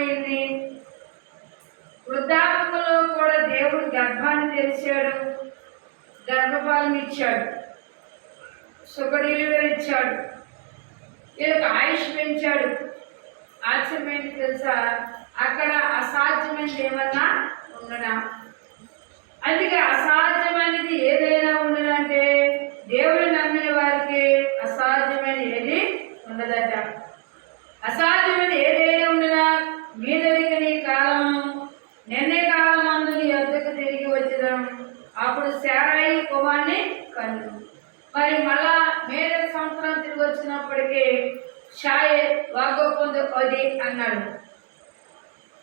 అయిపోయింది. వృద్ధాప్యంలో కూడా దేవుడు గర్భాన్ని తెరిచాడు, గర్భఫలం ఇచ్చాడు, సుఖ డెలివరీ ఇచ్చాడు, వీళ్ళకి ఆయుష్ పెంచాడు. ఆశ్చర్యమైంది తెలుసా, అక్కడ అసాధ్యమైనది ఏమన్నా ఉండనా? అందుకే అసాధ్యమైనది ఏదైనా ఉండదంటే దేవుడు నమ్మిన వారికి అసాధ్యమైన ఏది ఉండదట. అసాధ్యమైన ఏదైనా ఉండదా? మీ దగ్గర నీ కాలము నిన్నే కాలం అందు నీ వద్దకు తిరిగి వచ్చేదాం. అప్పుడు శారాయి కుమార్ని కన్ను. మరి మళ్ళా మేర సంవత్సరం తిరిగి వచ్చినప్పటికీ షాయే వాగోపొందు అది అన్నాడు.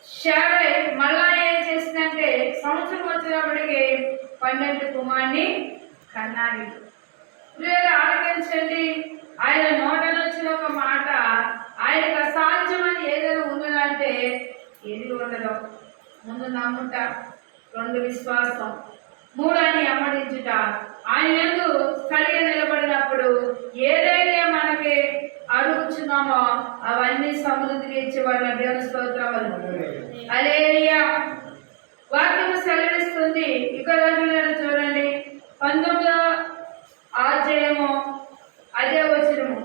శారాయి మళ్ళా ఏం చేసిందంటే సంవత్సరం వచ్చినప్పటికీ 12 కుమార్ని కన్నాడు. మీరు ఆలోచించండి, ఆయన నోటన వచ్చిన ఒక మాట, ఆయనకు అసాధ్యమని ఏదైనా ఉందంటే ఏది ఉండదు. ముందు నమ్ముట, 2 విశ్వాసం, 3 అని అమ్మడించుట. ఆయన యందు స్థిరంగా నిలబడినప్పుడు ఏదైతే మనకి అడుగుచున్నామో అవన్నీ సమృద్ధిగా ఇచ్చేవాడు. దేవుని స్తోత్రములు. హల్లెలూయా. వాక్యము సెలవిస్తుంది. ఇక్కడ చూడండి, 19వ అధ్యాయము అదే వచనము.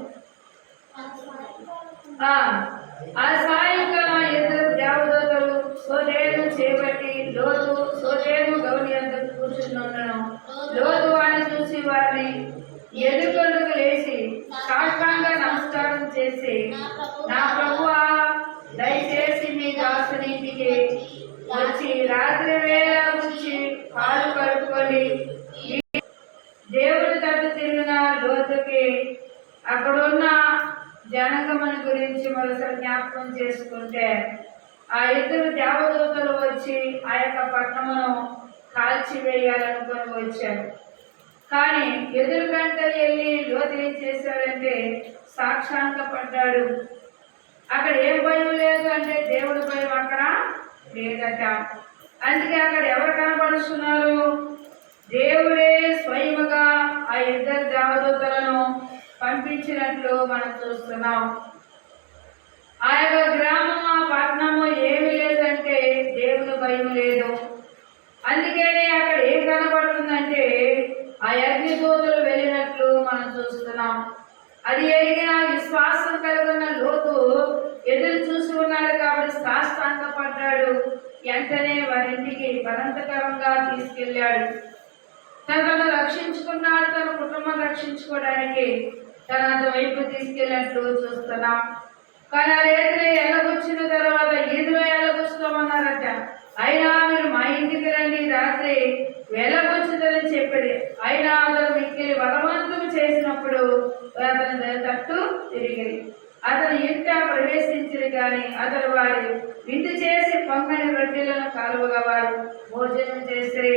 ఆ సాయంకాలం 2 దేవదూతలు సోదరును చేపట్టి లోతు సోదరును గౌని అంత కూర్చున్నాను. లోతు వారిని చూసి వారిని ఎదుర్కొందుకు లేచి సాష్టాంగ నమస్కారం చేసి, నా ప్రభువా, దయచేసి మీ దాసునికి వచ్చి రాత్రి వేళ వచ్చి పాలు కడుక్కొని దేవుడి తట్టు తిరిగిన లోతుకి అక్కడున్న జనాంగమని గురించి మరోసారి జ్ఞాపకం చేసుకుంటే, ఆ 2 దేవదూతలు వచ్చి ఆ యొక్క పట్టణమును కాల్చివేయాలనుకొని వచ్చారు. కానీ ఎదురుగంట వెళ్ళి లోతు ఏం చేశాడంటే సాక్షాంగపడ్డాడు. అక్కడ ఏం భయం లేదు అంటే దేవుడి భయం అక్కడ లేదట. అందుకే అక్కడ ఎవరు కనపడుతున్నారు? దేవుడే స్వయముగా ఆ 2 దేవదూతలను పంపించినట్లు మనం చూస్తున్నాం. ఆ యొక్క గ్రామం, ఆ పట్టణము ఏమి లేదంటే దేవుని భయం లేదు. అందుకనే అక్కడ ఏం కనపడుతుందంటే ఆ అగ్నిదూతలు వెళ్ళినట్లు మనం చూస్తున్నాం. అది ఎరిగిన విశ్వాసం కలిగిన లోతు ఎదురు చూసి ఉన్నాడు కాబట్టి సాష్టాంగపడ్డాడు. వెంటనే వారింటికి బలవంతకరంగా తీసుకెళ్ళాడు. తనను రక్షించుకున్నాడు. తన కుటుంబం రక్షించుకోవడానికి తన వైపు తీసుకెళ్ళినట్లు చూస్తున్నాం. కానీ ఆ రేత్రి ఎల్లగొచ్చిన తర్వాత ఈదులో ఎల్లగొచ్చుకోమన్నారట. అయినా మీరు మా ఇంటికి రండి, రాత్రి వెళ్ళగొచ్చుదని చెప్పేది. అయినా అతను మిక్కిలి బలవంతం చేసినప్పుడు అతని తట్టు తిరిగి అతను ఇంట ప్రవేశించింది. కానీ అతను వారి విందు చేసి పొంగని రొట్టెలను కాలువగా వారు భోజనం చేసి